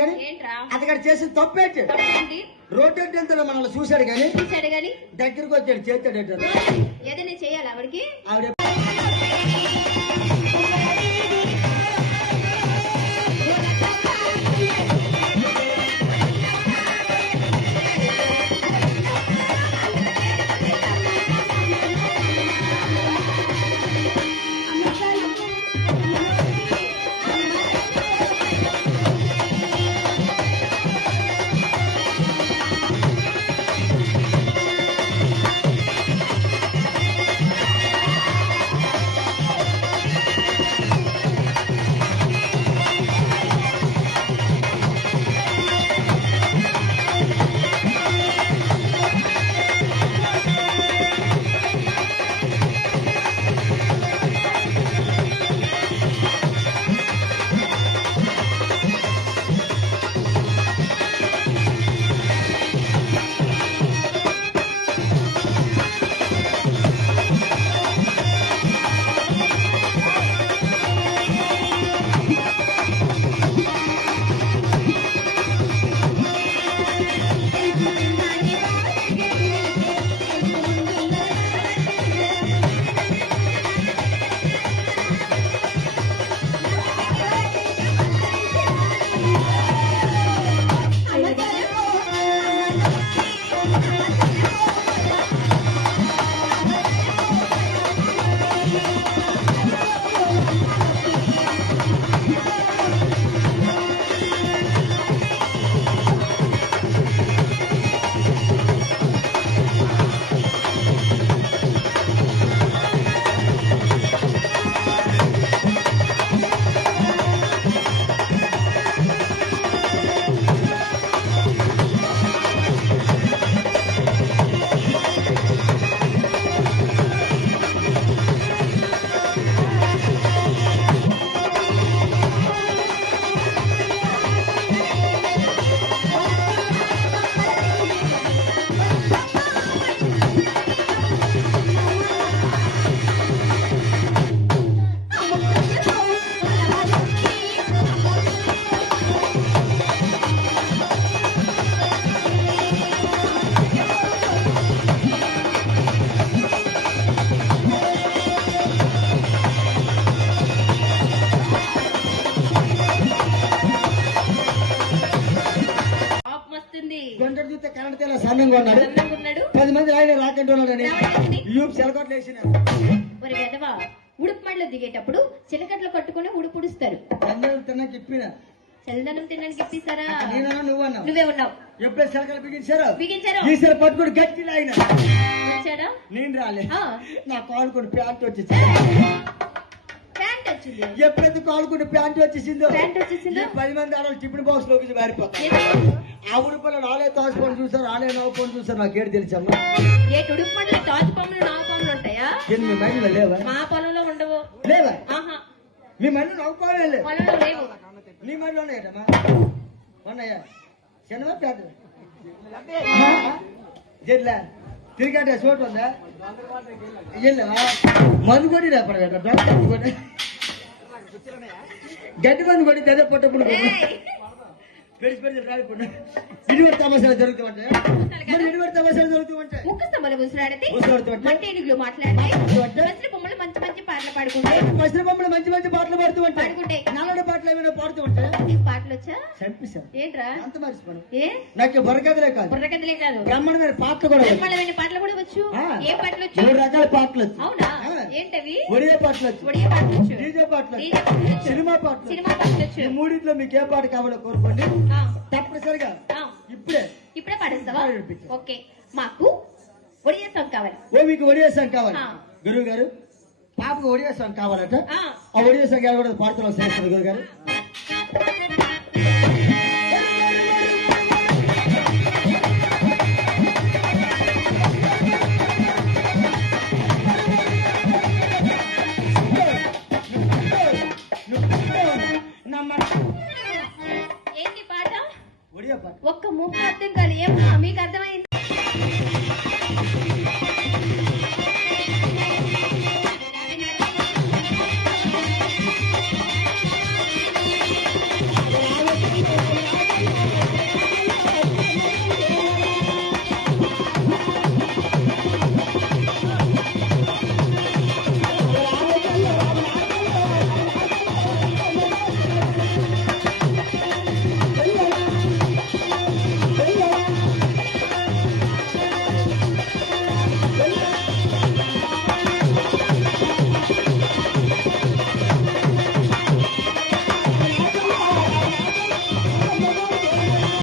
కానీ కానీ అతగాడు చేసిన తప్పేంటి? రోడ్డు వెళ్తాడు మనల్ని చూశాడు కానీ దగ్గరికి వచ్చాడు చేస్తాడు ఏదైనా చేయాలి ఆవిడకి. ఆవిడ గంటలు చూస్తే కరెంట్ సన్నంగా ఉన్నాడు. 10 మంది ఆయన రాకంటున్నాడని చిలకట్లు వేసిన ఉడుపు మళ్ళీ దిగేటప్పుడు చిలకట్లు కట్టుకుని ఉడుపుడుస్తారు. తిన్నా చెప్పిన చల్లదనం తినడానికి ఇప్పిస్తారా? నువ్వే ఉన్నావు. ఎప్పుడే చిలకలు బిగించారు ఈసారి పట్టుకుని గట్టి ఆయన వచ్చాడా? నేను రాలే. నా కాడుకుని ప్యాంట్ వచ్చేసి ఎప్పుడైతే కాలుకుంటే ప్యాంట్ వచ్చేసిందో 10 మంది ఆడవాళ్ళు టిఫిన్ బాక్స్ లోకి మారిపోతారు. ఆ ఉడుపులో రాలే తాజుపండు చూసారు, రాలే నవ్వుపండు చూసారు. నాకేడు తెలుసమ్మా ఉంటాయా? మీ మైండ్లో లేవా? మా పొలంలో ఉండవు. లేవా? మీ మైండ్లో నవ్వుకోవాలి. లేవు. నీ మైండ్లో ఉన్నాయటమ్మా? ఉన్నాయా? చిన్నవా పేద జిల్లా తిరిగట చోటు ఉందా? మందు కొట్టి రేపడ గడ్డి మందు కొట్టి తెగ పొట్టప్పుడు పెడిచి పెడిచి రాలిపోండి. ఇటువంటి తమాషాలు జరుగుతూ ఉంటాయి. ఇటువంటి తమాషాలు జరుగుతూ ఉంటాయి. ముక్కు స్తంభాలు ముసులాడితే మాట్లాడితే బొమ్మలు మంచి మంచి పాటలు పాడుకుంటాయి. మసిన బొమ్మలు మంచి మంచి పాటలు పాడుతూ ఉంటాయి. నల్లడి పాటలు ఏమైనా పాడుతూ ఉంటాయి. పాటలు వచ్చా? చంపిస్తాను. ఏంట్రా అంత మర్చిపోను. నాకు బుర్రకథలే కాదు బ్రహ్మాండమైన పాటలు కూడా పాటలు కూడా వచ్చు. ఏం పాటలు వచ్చు? 3 రకాల పాటలు వచ్చు. అవునా? ఏంటవి? ఒడియా పాటలు వచ్చు, డీజే పాటలు, సినిమా పాటలు. ఈ మూడింట్లో మీకు ఏ పాట కావాలో కోరుకోండి. తప్పనిసరిగా ఇప్పుడే పాటిస్తావా? ఓకే. మాకు ఒడియా సాంగ్ కావాలి. మీకు ఒడియా సాంగ్ కావాలి. గురువు గారు పాపకు ఒడియా సాంగ్ కావాలట. ఆ ఒడియా సాంగ్ కూడా పాడుతున్నాం చేస్తారు గురువు గారు. ఏంటి పాట? ఒడియా పాట. ఒక్క ముక్క అర్థం కాదు. ఏమో మీకు అర్థమైంది?